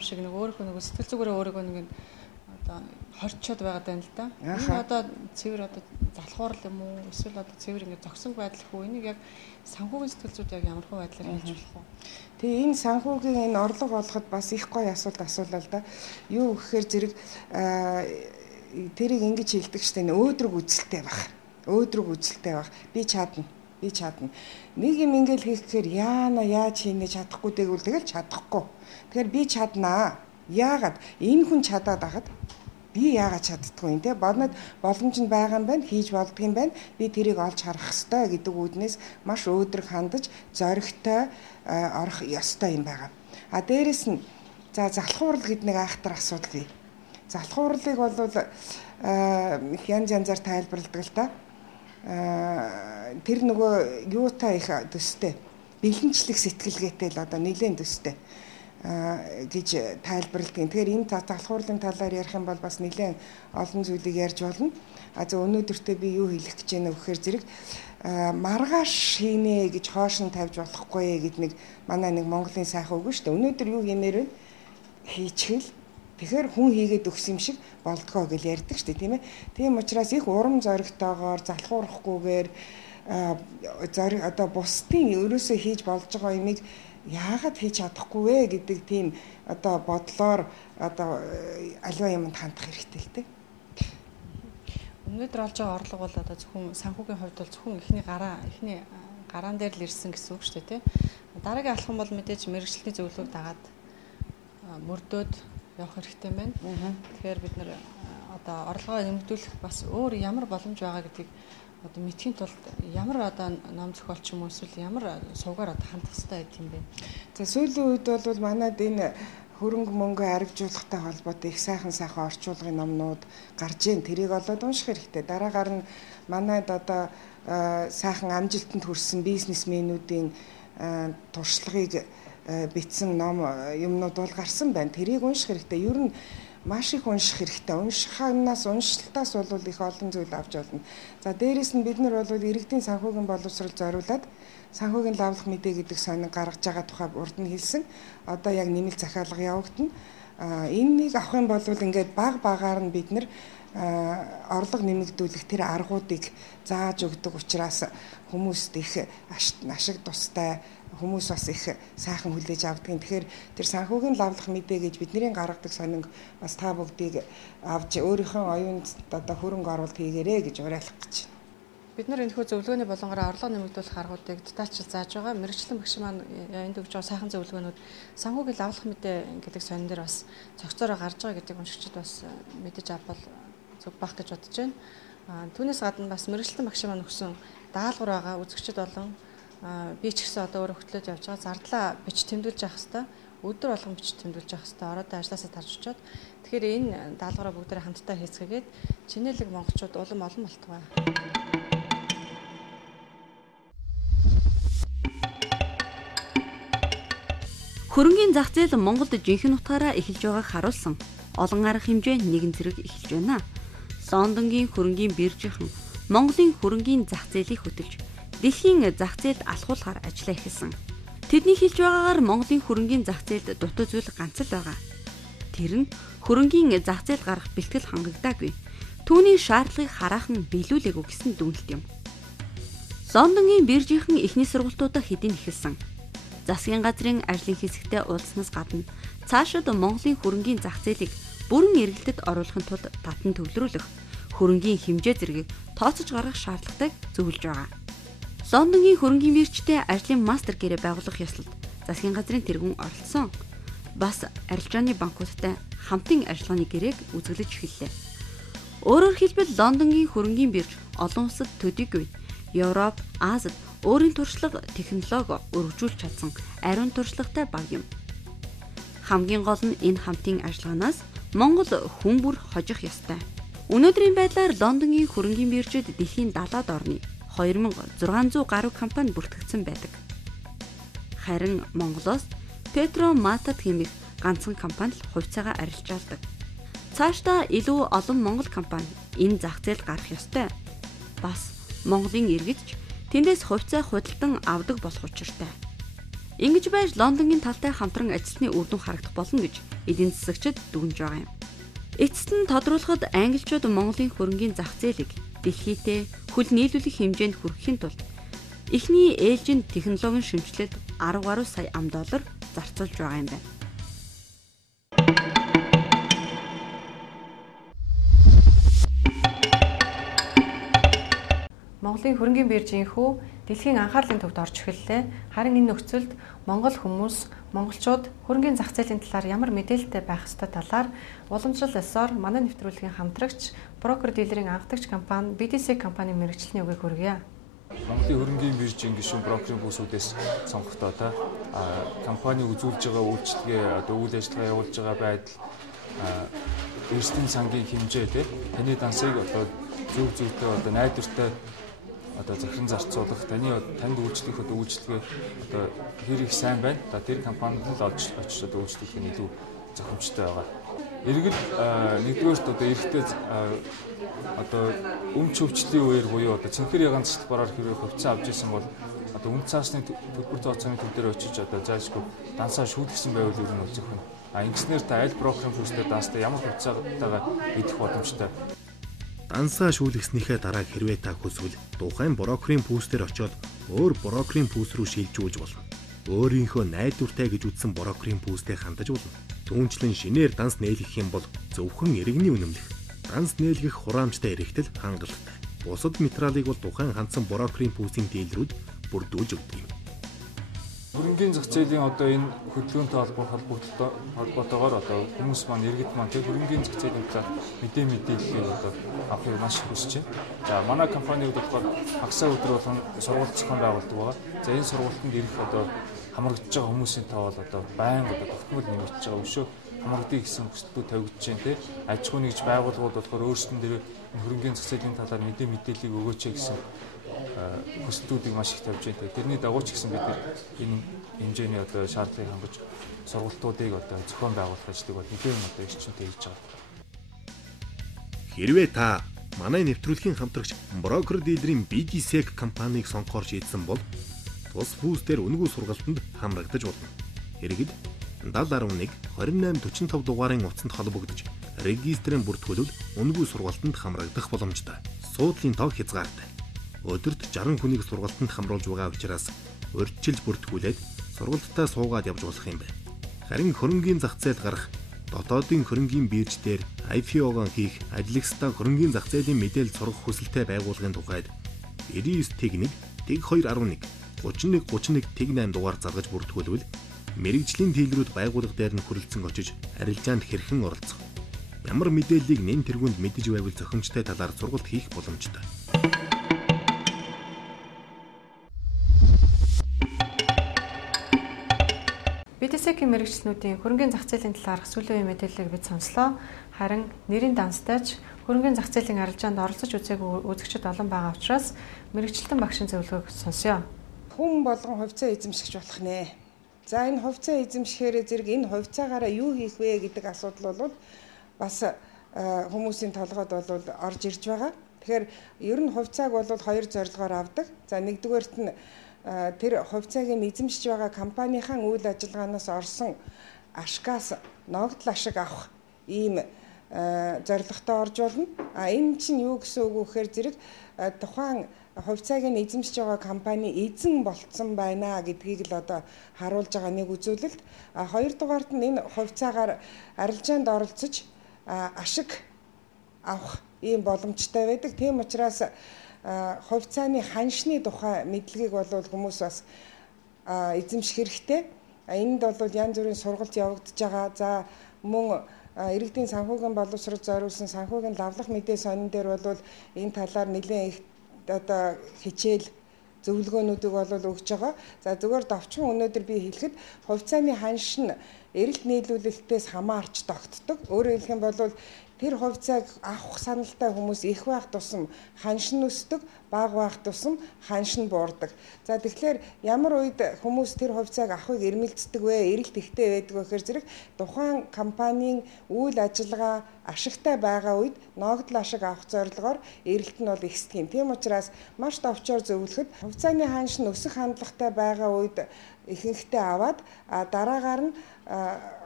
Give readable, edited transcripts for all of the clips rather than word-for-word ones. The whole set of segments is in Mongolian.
шиг нэг өөрөө нэг сэтгэл зүгээрээ өөрийгөө нэг одоо хорчод байгаа даа л да. Энэ одоо цэвэр одоо залхуурал юм уу? Эсвэл одоо цэвэр ингэ зогсон байдал хөө энийг яг санхүүгийн сэтгэл зүйд яг ямар хөө байдлаар хэлж болох вэ? Тэгээ энэ санхүүгийн энэ орлого олоход бас их гоё асуулаа л да. Юу гэхээр зэрэг тэрийг ингэж хэлдэг штэ өөдрөг үзэлтэй байх. Өөдрөг үзэлтэй байх. Би чадна. Нэг юм ингээл хийхээр яаж хийнэ чадахгүй дээгүүл тэгэл чадахгүй. Тэгэхээр би чаднаа. Яагаад энэ хүн чадаад байгаад би яагаад чаддгүй юм те боломж нь байгаа юм байна хийж болдго юм байна би тэрийг олж харах ёстой гэдэг үүднээс маш өөдрөг хандаж зоригтой орох ёстой юм байгаа. А дээрэс нь залхуурал гэдэг нэг айхтар асуудал бий. Залхуурлыг бол янзаар тайлбарладаг л та. Тэр нөгөө юутай их төстэй бэлэнчлэх сэтгэлгээтэй л одоо нэлээд төстэй гэж тайлбарладаг. Тэгэхээр энэ залхуурлын талаар ярих юм бол бас нэлээд олон зүйлийг ярьж болно. Өнөөдөртөө би юу хэлэх гэж байна вэ гэхээр зэрэг маргааш хийнэ гэж хоош нь тавьж болохгүй гэд нэг манай нэг Монголын сайхан үг шүү дээ. Өнөөдөр юу хиймээр вэ? Хийчихэл тэгэхээр хүн хийгээд өгс юм шиг болдгоо гэж ярьдаг шүү дээ, тийм ээ. Тийм учраас их урам зоригтойгоор залхуурахгүйгээр одоо бусдын ерөөсөө хийж болж байгаа юмыг яагаад хийж чадахгүй вэ гэдэг тийм одоо бодлоор одоо аливаа юмд хандах хэрэгтэй л дээ. Өнөөдөр олж байгаа орлого бол одоо зөвхөн санхүүгийн хувьд бол зөвхөн эхний гараан дээр л ирсэн гэсэн үг шүү дээ, тийм. Дараагийн алхам бол мэдээж мэргэжлийн зөвлөгөөг дагаад мөрдөөд явах хэрэгтэй байна. Тэгэхээр бид нэр одоо орлогоо нэмэгдүүлэх бас өөр ямар боломж байгаа гэдгийг одоо мэдхийн тулд ямар одоо ном зохиолч юм уу эсвэл ямар сувгаар одоо хандах хэрэгтэй гэдэг юм бэ? За сүүлийн үед бол манайд энэ хөрөнгө мөнгө аргижуулахтай холбоотой их сайхан орчуулгын номнууд гарч ийн. Тэрийг олоод унших хэрэгтэй. Дараагаар нь манайд одоо сайхан амжилтанд хүрсэн бизнесмэнүүдийн туршлагыг бичсэн ном юмнууд бол гарсан байна. Тэрийг унших хэрэгтэй. Ер нь маш их унших хэрэгтэй. Уншилтаас бол их олон зүйл авч болно. За дээрэс нь бид нар бол иргэдийн санхүүгийн боловсрол зориулаад санхүүгийн лавлах мэдээ гэдэг сонин гаргаж байгаа тухай урд нь хэлсэн. Одоо яг нэмэлт захиалга явагдана. Энэнийг авах юм бол ингээд багаар нь бид нар орлого нэмэгдүүлэх тэр аргуудыг зааж өгдөг учраас хүмүүст их ашиг тустай хүмүүс бас их сайхан хүлээж авдаг. Тэгэхээр тэр санхүүгийн лавлах мэдээ гэж бидний гаргадаг сонинг бас та бүгдийг авч өөрийнхөө оюунд одоо хөрөнгө оруулалт хийгээрэй гэж уриалах гэж байна. Бид нар энэхүү зөвлөгөөний болонгоор орлого нэмэгдүүлэх аргуудыг детальчилж зааж байгаа. Мэргэжлийн багш маань энд өгж байгаа сайхан зөвлөгөөнүүд санхүүгийн лавлах мэдээ гэдэг сонин дээр бас цогцоороо гарч байгаа гэдэг уншигчид бас мэдэж авбал зөв бах гэж бодож байна. Түүнээс гадна бас мэргэжлийн багш маань өгсөн даалгавар байгаа. Үзэгчид болон би ч гэсэн одоо өөрөө хөтлөөд явж байгаа. Зардлаа бич тэмдэглэж явах хэрэгтэй. Өдөр болгон бич тэмдэглэж явах хэрэгтэй. Ороод ажилласаа тарж очиод. Тэгэхээр энэ даалгавраа бүгдээ хамтдаа хийцгээгээд чинэлэг монголчууд улам олон болтугай. Хөрөнгийн зах зээл Монголд жинхэнэ утгаараа эхэлж байгааг харуулсан олон арга хэмжээ нэгэн зэрэг эхэлж байна. Лондонгийн хөрөнгийн биржийнхэн Монголын хөрөнгийн зах зээлийг хөтөлж дэлхийн зах зээлд алхуулахар ажиллаа эхэлсэн. Тэдний хэлж байгаагаар Монголын хөрөнгийн зах зээлд дутуу зүйл ганц л байгаа. Тэр нь хөрөнгийн зах зээл гаргах бэлтгэл хангагдаагүй. Түүний шаардлагыг хараах нь биелүүлээгүй гэсэн дүгнэлт юм. Лондонгийн биржийнхэн эхний сургалтуудаа хэдийн эхэлсэн. Засгийн газрын ажлын хэсэгтээ уулзснаас гадна цаашид Монголын хөрөнгийн зах зээлийг бүрэн эргэлтэд оруулахын тулд татан төвлөрүүлэх хөрөнгийн хэмжээ зэргийг тооцож гаргах шаардлагатайг зөвлөж байгаа. Лондонгийн хөрөнгийн биржтэй ажлын мастер гэрээ байгуулах ёслолд засгийн газрын тэргүүн оролцсон. Бас арилжааны банкудтай хамтын ажиллагааны гэрээг үзүүлж эхэллээ. Өөрөөр хэлбэл Лондонгийн хөрөнгийн бирж олон улсад төдийгүй Европ, Азид өөрийн туршлага, технологи өргөжүүлж чадсан ариун туршлагатай баг юм. Хамгийн гол нь энэ хамтын ажиллагаанаас Монгол хүн бүр хожих ёстой. Өнөөдрийн байдлаар Лондонгийн хөрөнгийн биржид дэлхийн 70-аад орны 2600 гаруй компани бүртгэгдсэн байдаг. Харин Монголоос Петро Матад хэмээх ганцхан компани л хувьцаагаа арилжаалдаг. Цаашдаа илүү олон монгол компани энэ зах зээлд гарах ёстой. Бас Монголын иргэдч тэндээс хувьцаа худалдан авдаг болох учиртай. Ингэж байж Лондонгийн талтай хамтран ажилласны үр дүн харагдах болно гэж эдийн засагчид дүгнж байгаа юм. Эцэст нь тодруулахад англичууд Монголын хөрөнгийн зах зээлийг дэлхийдээ хөл нийлүүлэх хэмжээнд хүрэхийн тулд эхний ээлжинд технологийн шимжлэлд 10 гаруй сая ам доллар зарцуулж байгаа юм байна. Монголын хөрөнгийн биржийнхүү дэлхийн анхаарлын төвд орж эхэллээ. Харин энэ нөхцөлд монголчууд хөрөнгийн зах зээлийн талаар ямар мэдээлэлтэй байх ёстой талаар уламжлал ёсоор манай нэвтрүүлгийн хамтрагч брокер дилерийн анхдагч компани BDC компанийн мэргэжилтний үгийг хүргье. Монголын хөрөнгийн биржийн гишүүн брокерийн бүсүүдээс сонгогдоод компани үзүүлж байгаа үйлчлэгээ үйл ажиллагаа явуулж байгаа байдал эрсдийн сангийн хэмжээ таны дансыг зөв зүйтэй найдвартай захиран зарцуулах танд үйлчлэх үйлчлэгээ хэр их сайн байна. Тэр компанид л очиж үйлчлэх нь илүү зохимжтой байгаа. Иргэд нэгдүгээрт эрэхтэй өмч хөвчлийн үеэр буюу цэнхэр ягаан засалбараар хэрэг хувьцаа авч ирсэн бол үн цаасны төлбөр тооцооны төв дээр очиж заашгүй дансаа шүүлгэсэн байвал ер нь үзэх нь. Ингэснээр та аль брокерийн бүсдээр данстай ямар хувьцаатайгаа идэх боломжтой. Дансаа шүүлгэснийхээ дараа хэрвээ та хүсвэл тухайн брокерийн пүүстээр очиод өөр брокерийн пүүс рүү шилжүүлж болно. Өөрийнхөө найдвартай гэж үзсэн брокерийн пүүстэй хандаж болно. Түүнчлэн шинээр данс нээлгэх юм бол зөвхөн иргэний үнэмлэх. Данс нээлгэх хураамжтай эрхтэл хангалттай. Бусад материалыг бол тухайн хандсан брокерийн пүүсийн дилерүүд бүрдүүлж өгдөг юм. Хөрөнгийн зах зээлийн энэ хөдөлгөөнтэй холбоотойгоор хүмүүс маань иргэд маань хөрөнгийн зах зээлийн талаар мэдээллийг авахыг маш их хүсэж байна. За манай компанийн хувьд хагасаа өдөр болгон сургалт зохион байгуулдаг байгаа. За энэ сургалтанд ирэх хамрагдж байгаа хүмүүсийн тоо бол байнга тогтмол нэмэгдэж байгаа өшөө хамрагдъя гэсэн хүсэлтүүд тавигдж байна. Аж ахуйн нэгж байгууллагууд болохоор өөрсдөн дээр хөрөнгийн зах зээлийн талаар мэдээллийг өгөөч гэсэн хүсэлтүүдийг маш их тавьж байна. Тэрний дагуу ч гэсэн бид энэ хэмжээний шаардлагыг хангаж сургалтуудыг зохион байгуулах ажлыг нэгэн эрчимтэй хийж байгаа. Хэрвээ та манай нэвтрүүлгийн хамтрагч брокер дилерийн BDC компанийг сонгохоор шийдсэн бол тус пүүстээр үнэгүй сургалтанд хамрагдаж болно. Иргэд 7011 2845 дугаарын утсанд холбогдож регистрийн бүртгүүлвэл үнэгүй сургалтанд хамрагдах боломжтой. Суудлын тоо хязгаартай. Өдөрт 60 хүнийг сургалтанд хамруулж байгаа учраас урьдчилж бүртгүүлээд сургалтаа суугаад явж болох юм байна. Харин хөрөнгийн зах зээл гарах, дотоодын хөрөнгийн бирж дээр IPO-гоо хийх, ажиллагсдаа хөрөнгийн зах зээлийн мэдээлэл сургах хүсэлтэй байгууллагын тухайд 99 тэг 211 31 31 тэг 8 дугаар заргаж бүртгүүлвэл мэргэжлийн дийлрүүд байгууллага дээр нь хүрэлцэн очиж арилжаанд хэрхэн оролцох, ямар мэдээллийг нэн тэргуунд мэдэж байвал зохимжтой талаар сургалт хийх боломжтой. BDC-ийн мэргэжлүүдийн хөрөнгийн зах зээлийн талаарх сүүлийн мэдээллийг бид сонслоо. Харин нэрийн данстайч хөрөнгийн зах зээлийн арилжаанд оролцож үзээгүй үзэгчид олон байгаа учраас мэргэжилтэн багшийн зөвлөгөөг сонсё. Хүн болгон хувьцаа эзэмшигч болох нэ. За энэ хувьцаа эзэмшихээр зэрэг энэ хувьцаагаараа юу хийх вэ гэдэг асуудал бол бас хүмүүсийн толгойд бол орж ирж байгаа. Тэгэхээр ер нь хувьцааг бол хоёр зорилгоор авдаг. За нэгдүгээрт нь тэр хувьцааг нь эзэмшиж байгаа компанийн үйл ажиллагаанаас орсон ашгаас ногдол ашиг авах ийм зорилготой орж болно. Энэ чинь юу гэсэн үг вэ гэхээр зэрэг тухайн хувьцааг нь эзэмшиж байгаа компани эзэн болцсон байна гэдгийг л харуулж байгаа нэг үзүүлэлт. Хоёрдугаарт нь энэ хувьцаагаар арилжаанд оролцож ашиг авах ийм боломжтой байдаг. Тийм учраас хувьцааны ханшны тухай мэдлэгийг бол хүмүүс бас эзэмших хэрэгтэй. Энд бол янз бүрийн сургалт явагдаж байгаа. За мөн иргэдийн санхүүгийн боловсрол зориулсан санхүүгийн лавлах мэдээ сонин дээр бол энэ талаар нэлээд их хичээл зөвлөгөөнүүдийг бол өгж байгаа. За зүгээр довчхон өнөөдөр би хэлэхэд хувьцааны ханш нь эрэлт нийлүүлэлтээс хамаарч тогтдог. Өөрөөр хэлэх юм бол тэр хувьцааг авах саналтай хүмүүс их байх тусам ханш нь өсдөг, бага байх тусам ханш нь буурдаг. За тэгэхээр ямар үед хүмүүс тэр хувьцааг авахыг эрмэлздэг вэ? Эрэлт ихтэй байдаг вэ гэхээр зэрэг тухайн компанийн үйл ажиллагаа ашигтай байгаа үед ногдол ашиг авах зорилгоор эрэлт нь бол ихсдэг юм. Тийм учраас маш товчоор зөвлөхөд хувьцааны ханш нь өсөх хандлагатай байгаа үед ихэнхдээ аваад дараагаар нь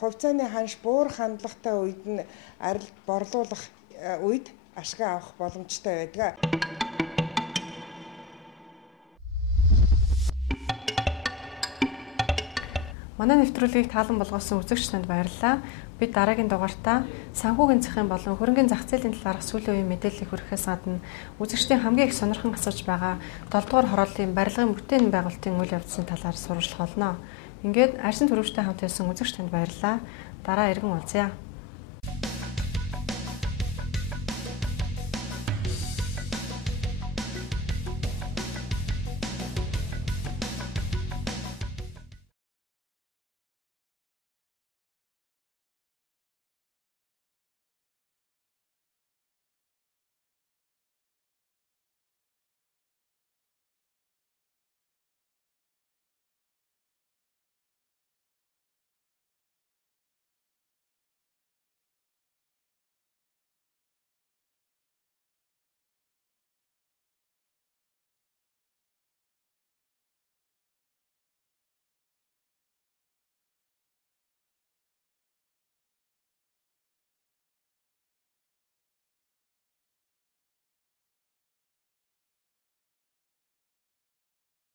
хувьцааны ханш буур хандлагатай үед нь арил борлуулах үед ашиг авах боломжтой байдаг. Манай нэвтрүүлгийг таалан болгосон үзэгч танд баярлалаа. Бид дараагийн дугаартаа санхүүгийн захын болон хөрөнгөний зах зээлийн талаарх сүүлийн үеийн мэдээллийг хүргэхээс гадна үзэгчдийн хамгийн их сонирхон асууж байгаа 7 дугаар хорооллын барилгын бүтээн байгуулалтын үйл явдлын талаар сурвалжлах болно. Ингээд арьсан төрөвчтэй хамт байсан үзэгч танд баярлалаа. Дараа иргэн уулзъя.